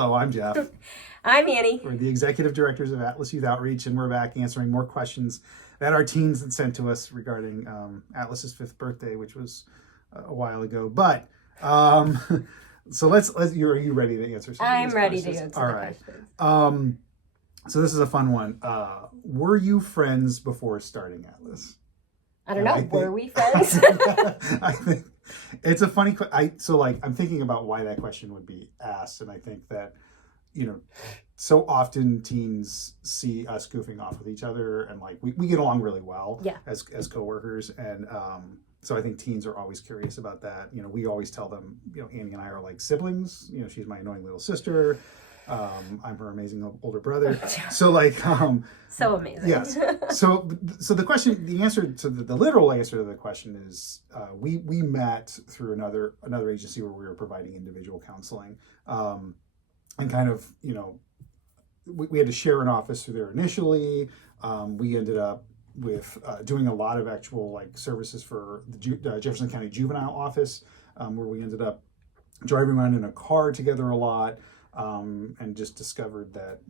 Hello, I'm Jeff. I'm Annie. We're the executive directors of Atlas Youth Outreach, and we're back answering more questions that our teens had sent to us regarding Atlas's 5th birthday, which was a while ago. But so let's are you ready to answer some I'm of these ready questions? to answer All the right. questions. So this is a fun one. Were you friends before starting Atlas? I don't know. Were we friends? I think it's a funny question. I'm thinking about why that question would be asked, and I think that, so often teens see us goofing off with each other, and like we get along really well as coworkers, and so I think teens are always curious about that. We always tell them, Annie and I are like siblings. She's my annoying little sister. I'm her amazing older brother. So so amazing. Yes. So the answer to the literal answer to the question is we met through another agency where we were providing individual counseling, and kind of we had to share an office through there initially. We ended up with doing a lot of actual services for the Jefferson County Juvenile Office, where we ended up driving around in a car together a lot. And just discovered that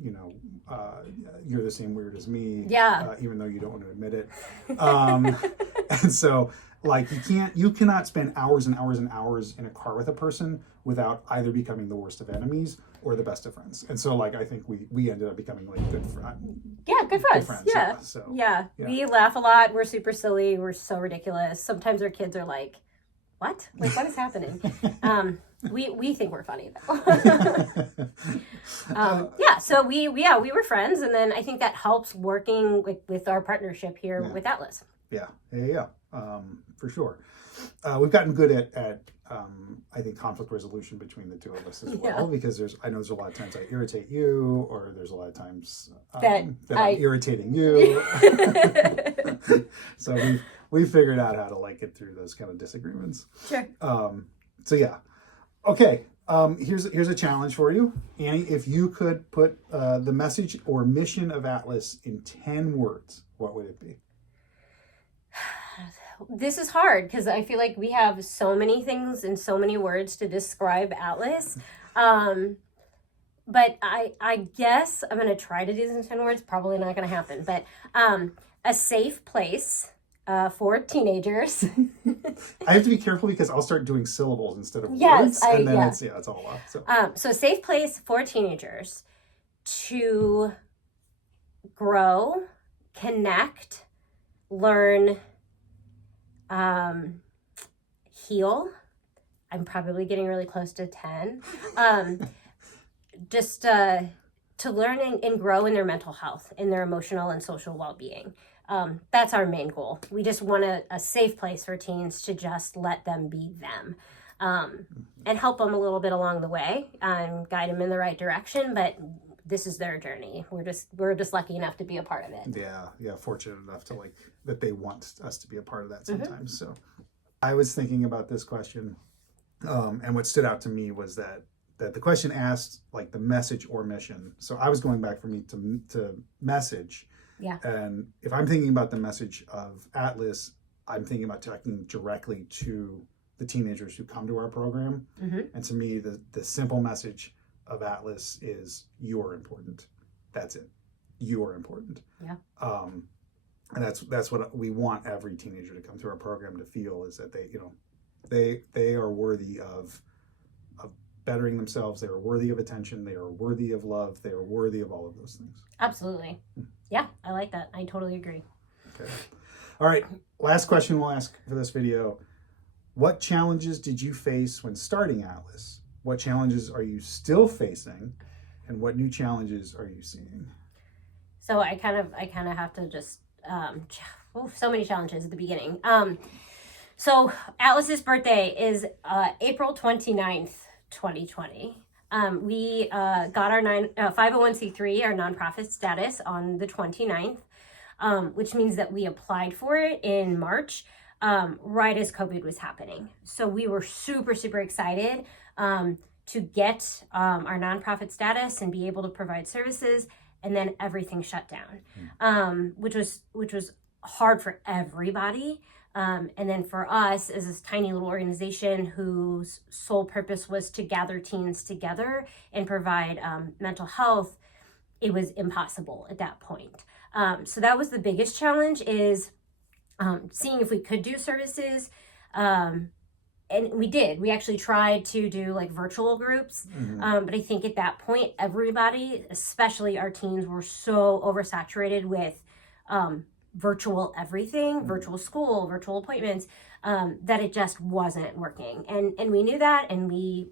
you're the same weird as me, even though you don't want to admit it. And so you cannot spend hours and hours and hours in a car with a person without either becoming the worst of enemies or the best of friends. And so I think we ended up becoming good friends. Yeah, good friends. Yeah. We laugh a lot. We're super silly. We're so ridiculous. Sometimes our kids are like, what? What is happening? We think we're funny though. So we were friends, and then I think that helps working with our partnership here with Atlas. Yeah, for sure. We've gotten good at I think conflict resolution between the two of us as well, because I know there's a lot of times I irritate you, or there's a lot of times that I'm irritating you. So we figured out how to get through those kind of disagreements. Sure. So yeah. Okay. Here's a challenge for you, Annie. If you could put the message or mission of Atlas in 10 words, what would it be? This is hard because I feel like we have so many things and so many words to describe Atlas. But I guess I'm going to try to do this in 10 words. Probably not going to happen. But a safe place for teenagers. I have to be careful because I'll start doing syllables instead of words. And then it's all off. So a safe place for teenagers to grow, connect, learn, heal. I'm probably getting really close to 10. Just to learn and grow in their mental health, in their emotional and social well-being. That's our main goal. We just want a safe place for teens to just let them be them, and help them a little bit along the way, guide them in the right direction. But this is their journey. We're just lucky enough to be a part of it. Yeah, fortunate enough to that they want us to be a part of that sometimes. So I was thinking about this question, and what stood out to me was that the question asked the message or mission. So I was going back for me to message. Yeah. And if I'm thinking about the message of Atlas, I'm thinking about talking directly to the teenagers who come to our program. Mm-hmm. And to me, the simple message of Atlas is you're important. That's it. You're important. Yeah. And that's what we want every teenager to come through our program to feel, is that they are worthy of bettering themselves. They are worthy of attention. They are worthy of love. They are worthy of all of those things. Absolutely. Yeah, I like that. I totally agree. Okay. All right. Last question we'll ask for this video. What challenges did you face when starting Atlas? What challenges are you still facing? And what new challenges are you seeing? So I kind of have to just, so many challenges at the beginning. So Atlas's birthday is April 29th, 2020. We got our 501c3, our nonprofit status, on the 29th, which means that we applied for it in March, right as COVID was happening. So we were super, super excited to get our nonprofit status and be able to provide services, and then everything shut down, which was hard for everybody. And then for us, as this tiny little organization whose sole purpose was to gather teens together and provide mental health, it was impossible at that point. So that was the biggest challenge, is seeing if we could do services. And we did. We actually tried to do like virtual groups. But I think at that point, everybody, especially our teens, were so oversaturated with virtual everything, virtual school, virtual appointments, that it just wasn't working. And we knew that, and we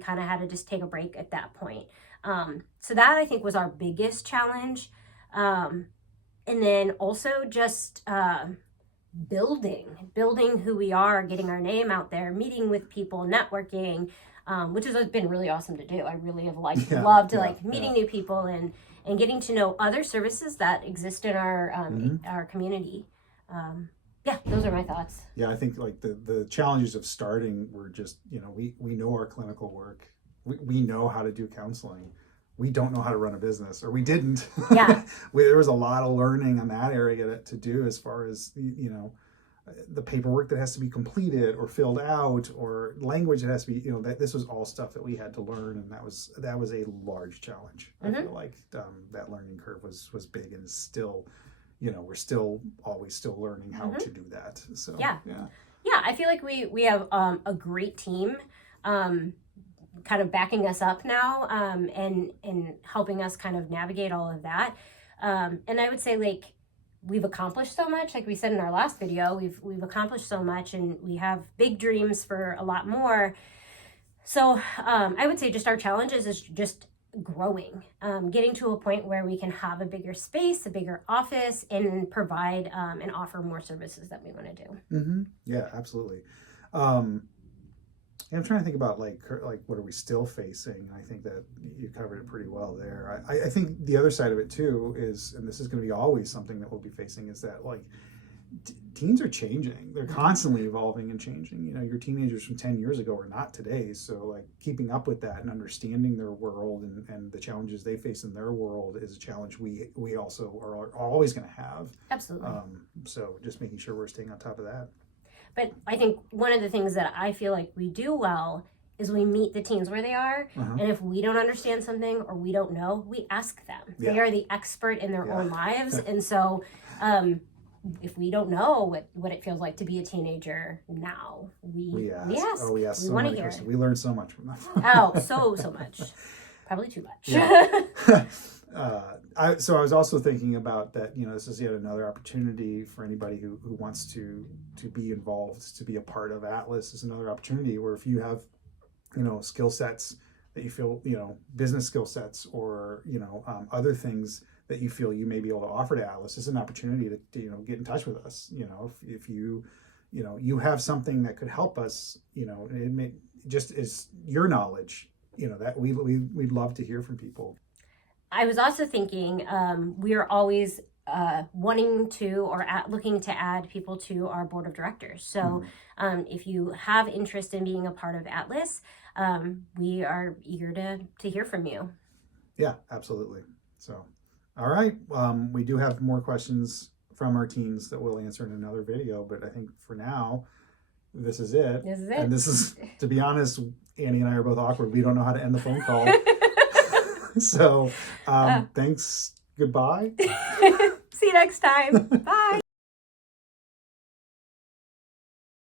kind of had to just take a break at that point. So that, I think, was our biggest challenge. And then also just building who we are, getting our name out there, meeting with people, networking, which has been really awesome to do. I really have loved meeting new people and getting to know other services that exist in our community. Those are my thoughts. Yeah, I think like the challenges of starting were just, we know our clinical work. We know how to do counseling. We don't know how to run a business, or we didn't. Yeah. There was a lot of learning on that area to do, as far as, the paperwork that has to be completed or filled out, or language that has to be, that this was all stuff that we had to learn. And that was a large challenge. I feel like that learning curve was big, and is still, we're still always learning how to do that. So, yeah, I feel like we have a great team, kind of backing us up now, and helping us kind of navigate all of that. And I would say, like, we've accomplished so much. Like we said in our last video, we've accomplished so much, and we have big dreams for a lot more. So I would say just our challenges is just growing, getting to a point where we can have a bigger space, a bigger office, and provide and offer more services that we want to do. Yeah, absolutely. I'm trying to think about like what are we still facing? I think that you covered it pretty well there. I think the other side of it too is, and this is going to be always something that we'll be facing, is that like teens are changing. They're constantly evolving and changing. Your teenagers from 10 years ago are not today. So like keeping up with that and understanding their world and the challenges they face in their world is a challenge we also are always going to have. Absolutely. So just making sure we're staying on top of that. But I think one of the things that I feel like we do well is we meet the teens where they are. And if we don't understand something or we don't know, we ask them. Yeah. They are the expert in their own lives. And so if we don't know what it feels like to be a teenager now, we ask. Oh, we ask. We so want to many hear questions. it. We learn so much from them. Oh, so much. Probably too much. Yeah. So I was also thinking about that, this is yet another opportunity for anybody who wants to be involved, to be a part of Atlas. Is another opportunity where if you have, skill sets that you feel, business skill sets, or, other things that you feel you may be able to offer to Atlas, is an opportunity to get in touch with us. If you, you have something that could help us, it may just is your knowledge, that we'd love to hear from people. I was also thinking we are always wanting to or looking to add people to our board of directors. So if you have interest in being a part of Atlas, we are eager to hear from you. Yeah, absolutely. So, all right. We do have more questions from our teens that we'll answer in another video, but I think for now, this is it. This is it. And this is, to be honest, Annie and I are both awkward. We don't know how to end the phone call. So, thanks. Goodbye. See you next time. Bye.